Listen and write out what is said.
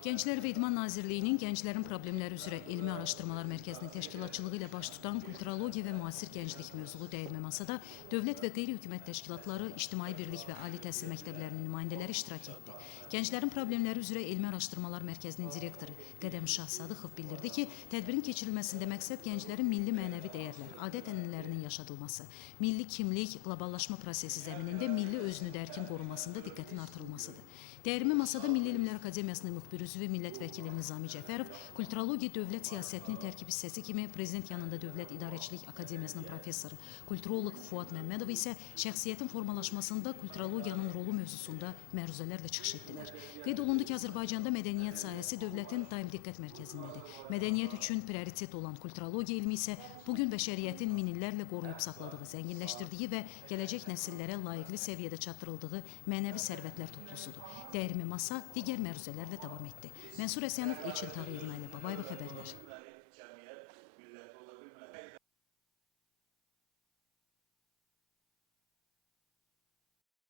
Gənclər və İdman Nazirliyinin Gənclərin Problemləri üzrə Elmi Araşdırmalar Mərkəzinin təşkilatçılığı ilə baş tutan Kulturologiya və Müasir Gənclik mövzulu dəyirmə masada dövlət və qeyri-hökumət təşkilatları, İctimai Birlik və Ali Təhsil məktəblərinin nümayəndələri iştirak etdi. Gənclərin Problemləri üzrə Elmi Araşdırmalar Mərkəzinin direktoru Qədəmşah Sadıxov bildirdi ki, tədbirin keçirilməsində məqsəd gənclərin milli mənəvi dəyərlər, adət-ənənələrinin yaşadılması, milli kimlik, qloballaşma prosesi zəminində milli özünü dərkin qorunmasında diqqətin artırılmasıdır. Dəyirmi masada Milli Elmlər Akademiyasının müxbir üzvü millət vəkili Nizami Cəfərov, kulturologiya dövlət siyasətinin tərkib hissəsi kimi prezident yanında Dövlət İdarəçilik Akademiyasının professoru, kulturoloq Fuad Məmmədov isə şəxsiyyətin formalaşmasında kulturologiyanın rolu mövzusunda məruzələrlə çıxış etdilər. Qeyd olundu ki, Azərbaycanda mədəniyyət sahəsi dövlətin daim diqqət mərkəzindədir. Mədəniyyət üçün prioritet olan kulturologiya elmi isə bugün bəşəriyyətin min illərlə qoruyub saxladığı, zənginləşdirdiyi və gələcək nəsillərə layiqli səviyyədə çatdırıldığı mənəvi sərvətlər toplusudur. Dəyirmi masa digər məruzələrlə davam etdi. Mənsur Əsənov, Elçin Tağıyev, Nailə Babayeva xəbərlər.